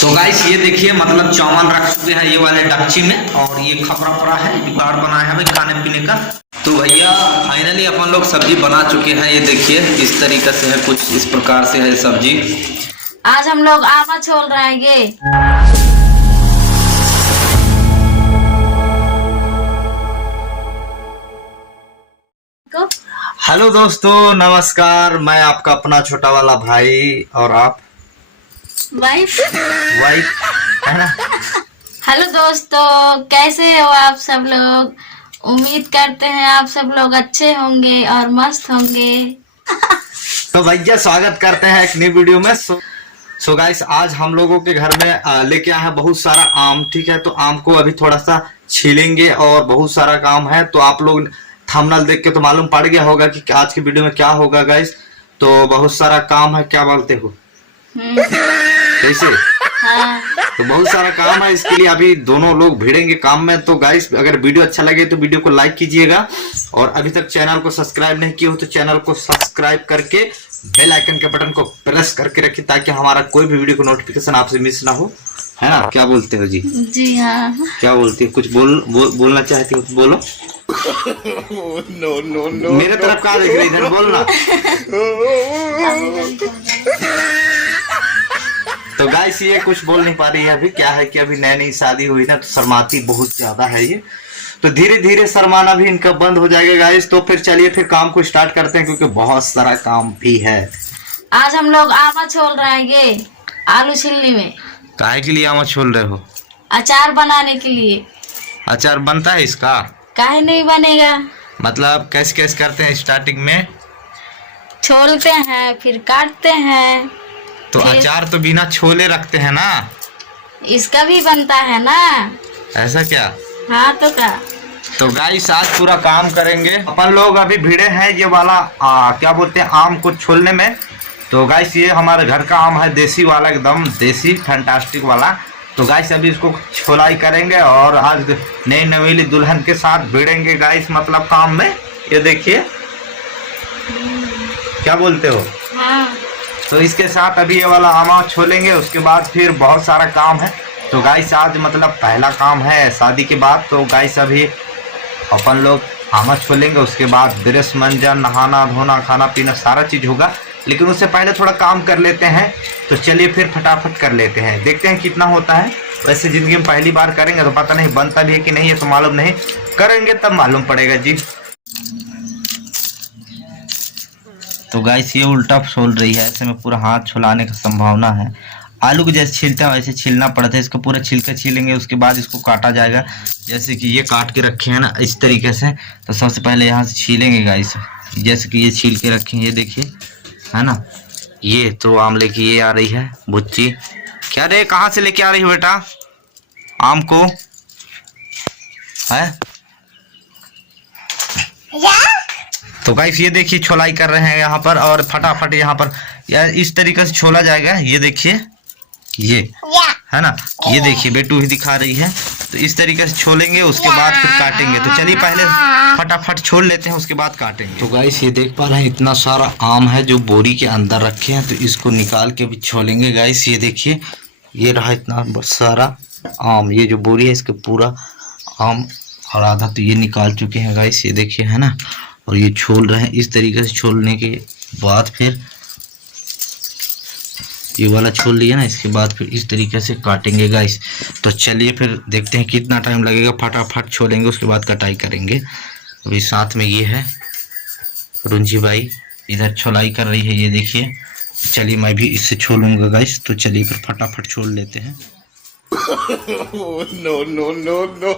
तो गाइस ये देखिए मतलब चावल रख चुके हैं ये वाले डक्ची में और ये खपरा पड़ा है जुगाड़ बनाया है भाई खाने पीने का। तो भैया फाइनली अपन लोग सब्जी बना चुके हैं। ये देखिए इस तरीके से है, कुछ इस प्रकार से है सब्जी। आज हम लोग आमा छोल रहेंगे। हेलो दोस्तों, नमस्कार। मैं आपका अपना छोटा वाला भाई और आप वाइफ है ना। हेलो दोस्तों, कैसे हो आप सब लोग? उम्मीद करते हैं आप सब लोग अच्छे होंगे और मस्त होंगे। तो भैया स्वागत करते हैं एक नई वीडियो में। सो गाइस आज हम लोगों के घर में लेके आए हैं बहुत सारा आम। ठीक है, तो आम को अभी थोड़ा सा छीलेंगे और बहुत सारा काम है। तो आप लोग थंबनेल देख के तो मालूम पड़ गया होगा कि आज की वीडियो में क्या होगा गाइस। तो बहुत सारा काम है, क्या बोलते हो कैसे? हाँ। तो बहुत सारा काम है, इसके लिए अभी दोनों लोग भिड़ेंगे काम में। तो गाइस अगर वीडियो अच्छा लगे तो वीडियो को लाइक कीजिएगा और अभी तक चैनल को सब्सक्राइब नहीं किया हो तो चैनल को सब्सक्राइब करके बेल आइकन के बटन को प्रेस करके रखिए ताकि हमारा कोई भी वीडियो को नोटिफिकेशन आपसे मिस ना हो, है ना। क्या बोलते हो जी? जी हाँ। क्या बोलती हो? कुछ बोलना चाहती हो तो बोलो। नो मेरे तरफ कहाँ देख रही, इधर बोलना। तो गाइस ये कुछ बोल नहीं पा रही है अभी। क्या है कि अभी नई नई शादी हुई ना, तो शर्माती बहुत ज्यादा है ये। तो धीरे धीरे शर्माना भी इनका बंद हो जाएगा गाइस। तो फिर चलिए फिर काम को स्टार्ट करते हैं क्योंकि बहुत सारा काम भी है। आज हम लोग आमा छोल रहेंगे आलू छिलनी में। काहे के लिए आमा छोल रहे हो? अचार बनाने के लिए। अचार बनता है इसका? काहे नहीं बनेगा। मतलब कैसे कैसे करते हैं? स्टार्टिंग में छोलते हैं फिर काटते हैं। तो अचार तो बिना छोले रखते हैं ना। इसका भी बनता है ना। ऐसा क्या? हाँ तो क्या। तो गाइस आज पूरा काम करेंगे अपन लोग। अभी भिड़े हैं ये वाला क्या बोलते हैं आम को छोलने में। तो गाइस ये हमारे घर का आम है, देसी वाला, एकदम देसी फैंटास्टिक वाला। तो गाइस अभी इसको छोलाई करेंगे और आज नई नवेली दुल्हन के साथ भिड़ेंगे गाइस मतलब काम में। ये देखिए क्या बोलते हो? हाँ। तो इसके साथ अभी ये वाला आमा छोलेंगे, उसके बाद फिर बहुत सारा काम है। तो गाइस आज मतलब पहला काम है शादी के बाद। तो गाइस अभी अपन लोग आमा छोलेंगे, उसके बाद ड्रेस मंजन, नहाना धोना, खाना पीना सारा चीज होगा। लेकिन उससे पहले थोड़ा काम कर लेते हैं। तो चलिए फिर फटाफट कर लेते हैं, देखते हैं कितना होता है। वैसे जिंदगी में पहली बार करेंगे तो पता नहीं बनता भी है कि नहीं है, तो मालूम नहीं, करेंगे तब मालूम पड़ेगा जी। तो गाइस ये उल्टा छोल रही है, ऐसे में पूरा हाथ छुलाने का संभावना है। आलू को जैसे छीलते हैं वैसे छीलना पड़ता है। इसको पूरा छिलका छीलेंगे, उसके बाद इसको काटा जाएगा। जैसे कि ये काट के रखे हैं ना इस तरीके से। तो सबसे पहले यहाँ से छीलेंगे गाइस, जैसे कि ये छील के रखे हैं, ये देखिए है ना। ये तो आमले की ये आ रही है बुच्ची। क्या रे, कहाँ से लेके आ रही है बेटा आम को? है तो गाइस ये देखिए छोलाई कर रहे हैं यहाँ पर और फटाफट यहाँ पर यार इस तरीके से छोला जाएगा। ये देखिए ये है ना, ये देखिए बेटू ही दिखा रही है। तो इस तरीके से छोलेंगे, उसके बाद फिर काटेंगे। तो चलिए पहले फटाफट छोल लेते हैं, उसके बाद काटेंगे। तो गाइस ये देख पा रहे हैं इतना सारा आम है जो बोरी के अंदर रखे हैं। तो इसको निकाल के भी छोलेंगे गाइस। ये देखिए ये रहा इतना सारा आम, ये जो बोरी है इसके पूरा आम और आधा तो ये निकाल चुके हैं गाइस। ये देखिए है ना, और ये छोल रहे हैं। इस तरीके से छोलने के बाद फिर ये वाला छोल लिया ना, इसके बाद फिर इस तरीके से काटेंगे गाइस। तो चलिए फिर देखते हैं कितना टाइम लगेगा। फटाफट छोलेंगे, उसके बाद कटाई करेंगे। अभी साथ में ये है रुंजी भाई इधर छोलाई कर रही है, ये देखिए। चलिए मैं भी इससे छोलूंगा गाइस। तो चलिए फिर फटाफट छोल लेते हैं। No no no no.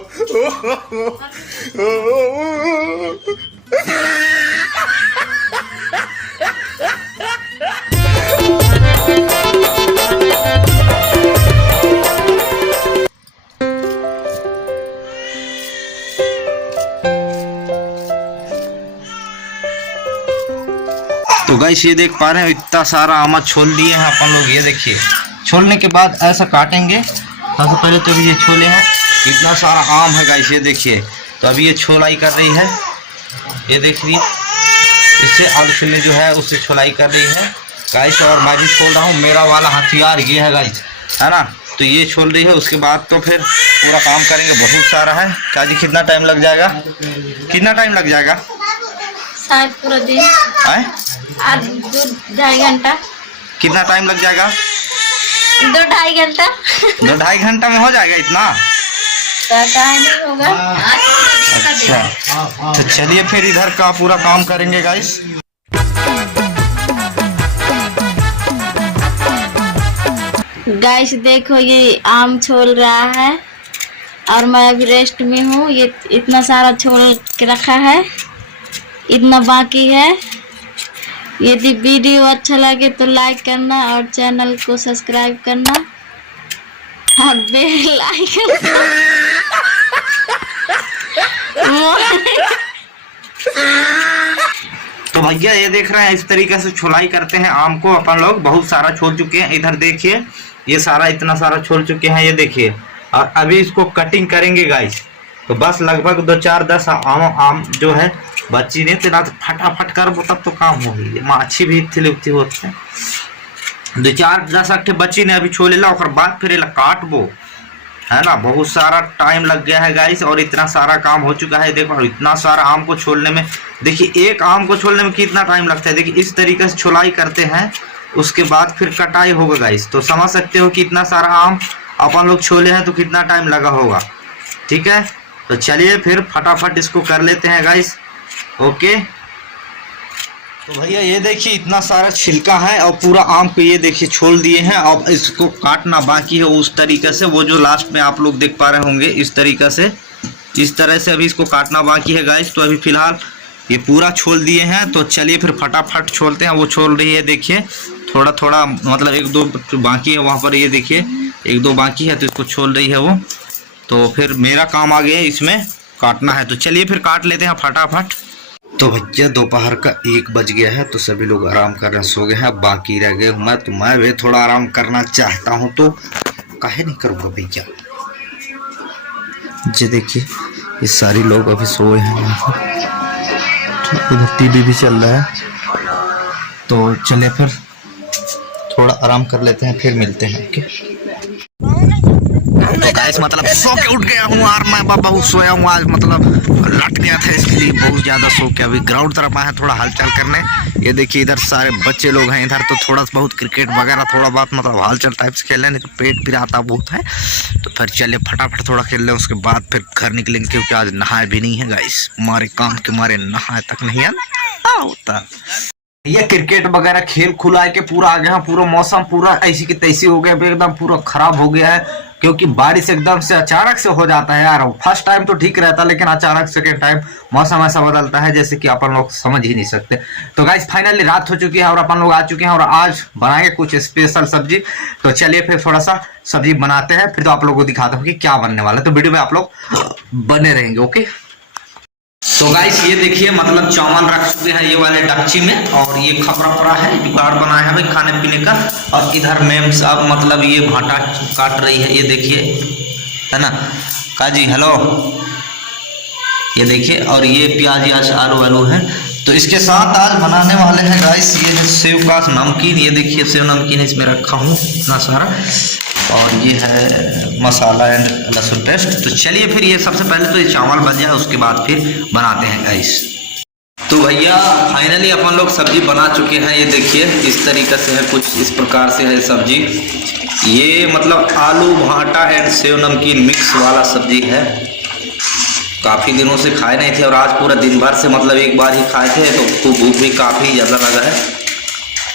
तो गाइस ये देख पा रहे हैं इतना सारा आमा छोल लिए हैं अपन लोग। ये देखिए छोलने के बाद ऐसा काटेंगे। सबसे पहले तो अभी ये छोले हैं, इतना सारा आम है गाइस। ये देखिए तो अभी ये छोलाई कर रही है, ये देखिए इससे आलू छिलनी जो है उससे छोलाई कर रही है गाइस। और मैं भी छोल रहा हूँ, मेरा वाला हथियार ये है गाइस, है ना। तो ये छोल रही है, उसके बाद तो फिर पूरा काम करेंगे, बहुत सारा है। क्या जी कितना टाइम लग जाएगा, कितना टाइम लग जाएगा? शायद पूरा दिन, आज 2-2.5 घंटा। कितना टाइम लग जाएगा? 2-2.5 घंटा। 2-2.5 घंटा में हो जाएगा इतना? टाइम नहीं होगा। अच्छा, तो चलिए फिर इधर का पूरा काम करेंगे गाइस। गाइस देखो ये आम छोल रहा है और मैं अभी रेस्ट में हूँ। ये इतना सारा छोल के रखा है, इतना बाकी है। यदि वीडियो अच्छा लगे तो लाइक करना और चैनल को सब्सक्राइब करना और बेल आइकन। तो भैया ये देख रहे हैं, इस तरीके से छुलाई करते हैं आम को अपन लोग। बहुत सारा छोड़ चुके हैं, इधर देखिए ये सारा इतना सारा छोड़ चुके हैं, ये देखिए। और अभी इसको कटिंग करेंगे गाइस। तो बस लगभग 2-4-10 आम जो है बच्ची ने तेना तो फटाफट कर तब तो काम हो गई। माछी भी इतनी उगती होते हैं। 2-4-10 बच्ची ने अभी छोले ला, और बाद फिर काटबो है ना। बहुत सारा टाइम लग गया है गाइस और इतना सारा काम हो चुका है। देखो इतना सारा आम को छोलने में, देखिए एक आम को छोलने में कितना टाइम लगता है। देखिए इस तरीके से छुलाई करते हैं, उसके बाद फिर कटाई होगा गाइस। तो समझ सकते हो कि इतना सारा आम अपन लोग छोले हैं तो कितना टाइम लगा होगा। ठीक है, तो चलिए फिर फटाफट इसको कर लेते हैं गाइस। ओके, तो भैया ये देखिए इतना सारा छिलका है और पूरा आम को ये देखिए छोल दिए हैं। अब इसको काटना बाकी है उस तरीके से, वो जो लास्ट में आप लोग देख पा रहे होंगे इस तरीके से, इस तरह से अभी इसको काटना बाकी है गाइस। तो अभी फिलहाल ये पूरा छोल दिए हैं, तो चलिए फिर फटाफट छोलते हैं। वो छोल रही है देखिए, थोड़ा थोड़ा मतलब 1-2 बाकी है वहाँ पर, ये देखिए 1-2 बाकी है, तो इसको छोल रही है वो। तो फिर मेरा काम आ गया है इसमें काटना है, तो चलिए फिर काट लेते हैं फटाफट। तो भैया दोपहर का 1 बज गया है, तो सभी लोग आराम करने सो गए हैं, बाकी रह गए मैं भी थोड़ा आराम करना चाहता हूँ, तो काहे नहीं करूँगा भैया। जी देखिए ये सारे लोग अभी सोए हैं यहाँ पर, उधर टीवी भी चल रहा है। तो चलिए फिर थोड़ा आराम कर लेते हैं, फिर मिलते हैं। ओके, तो गाइस मतलब सो के उठ गया हूँ और मैं बहुत सोया हूँ आज, मतलब लट गया था इसलिए बहुत ज़्यादा सो के अभी ग्राउंड तरफ आए हैं थोड़ा हलचल करने। ये देखिए इधर सारे बच्चे लोग हैं इधर, तो थोड़ा बहुत क्रिकेट वगैरह थोड़ा बहुत मतलब हलचल टाइप से खेल रहे हैं, नहीं तो पेट पिराता बहुत है। तो फिर चलिए फटाफट थोड़ा खेल लें, उसके बाद फिर घर निकलेंगे, क्योंकि आज नहाए भी नहीं है गाइस, हमारे काम के मारे नहाए तक नहीं होता। ये क्रिकेट वगैरह खेल खुला के पूरा आ गया, पूरा मौसम पूरा ऐसी की तैसी हो गया, एकदम पूरा खराब हो गया है, क्योंकि बारिश एकदम से अचानक से हो जाता है यार। फर्स्ट टाइम तो ठीक रहता है, लेकिन अचानक सेकेंड टाइम मौसम ऐसा बदलता है जैसे कि अपन लोग समझ ही नहीं सकते। तो गाइस फाइनली रात हो चुकी है और अपन लोग आ चुके हैं और आज बनाएंगे कुछ स्पेशल सब्जी। तो चलिए फिर थोड़ा सा सब्जी बनाते हैं, फिर तो आप लोगों को दिखाता हूँ कि क्या बनने वाला है। तो वीडियो में आप लोग बने रहेंगे। ओके, तो गाइस ये देखिए मतलब चावल रख चुके हैं ये वाले डक्ची में, और ये खपरा है जुगाड़ बनाया है भाई खाने पीने का। और इधर मैम साहब मतलब ये भाटा काट रही है, ये देखिए है ना काजी, हेलो ये देखिए। और ये प्याज आलू है। तो इसके साथ आज बनाने वाले हैं गाइस ये है सेव का नमकीन, ये देखिए सेव नमकीन इसमें रखा हूँ इतना सारा, और ये है मसाला एंड लहसुन पेस्ट। तो चलिए फिर ये सबसे पहले तो ये चावल बन जाए, उसके बाद फिर बनाते हैं गाइस। तो भैया फाइनली अपन लोग सब्जी बना चुके हैं, ये देखिए इस तरीके से है, कुछ इस प्रकार से है सब्जी। ये मतलब आलू भाटा एंड सेव नमकीन मिक्स वाला सब्जी है। काफ़ी दिनों से खाए नहीं थे और आज पूरा दिन भर से मतलब एक बार ही खाए थे, तो भूख भी काफ़ी ज़्यादा लगा है।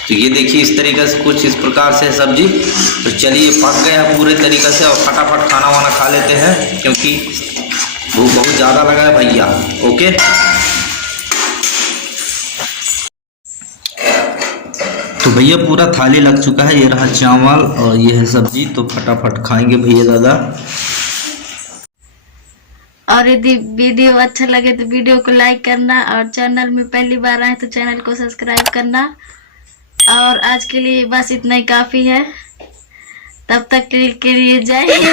तो ये देखिए इस तरीके से कुछ इस प्रकार से है सब्जी। तो चलिए पक गया है पूरे तरीके से और फटाफट खाना वाना खा लेते हैं, क्योंकि भूख बहुत ज़्यादा लगा है भैया। ओके, तो भैया पूरा थाली लग चुका है, ये रहा चावल और ये है सब्जी। तो फटाफट खाएंगे भैया दादा। और यदि वीडियो अच्छा लगे तो वीडियो को लाइक करना और चैनल में पहली बार आए तो चैनल को सब्सक्राइब करना। और आज के लिए बस इतना ही काफ़ी है, तब तक के लिए जय हिंद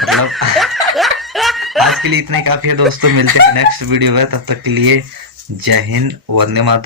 मतलब आज के लिए इतना ही काफ़ी है दोस्तों, मिलते हैं नेक्स्ट वीडियो में, तब तक के लिए जय हिंद, वंदे मातरम।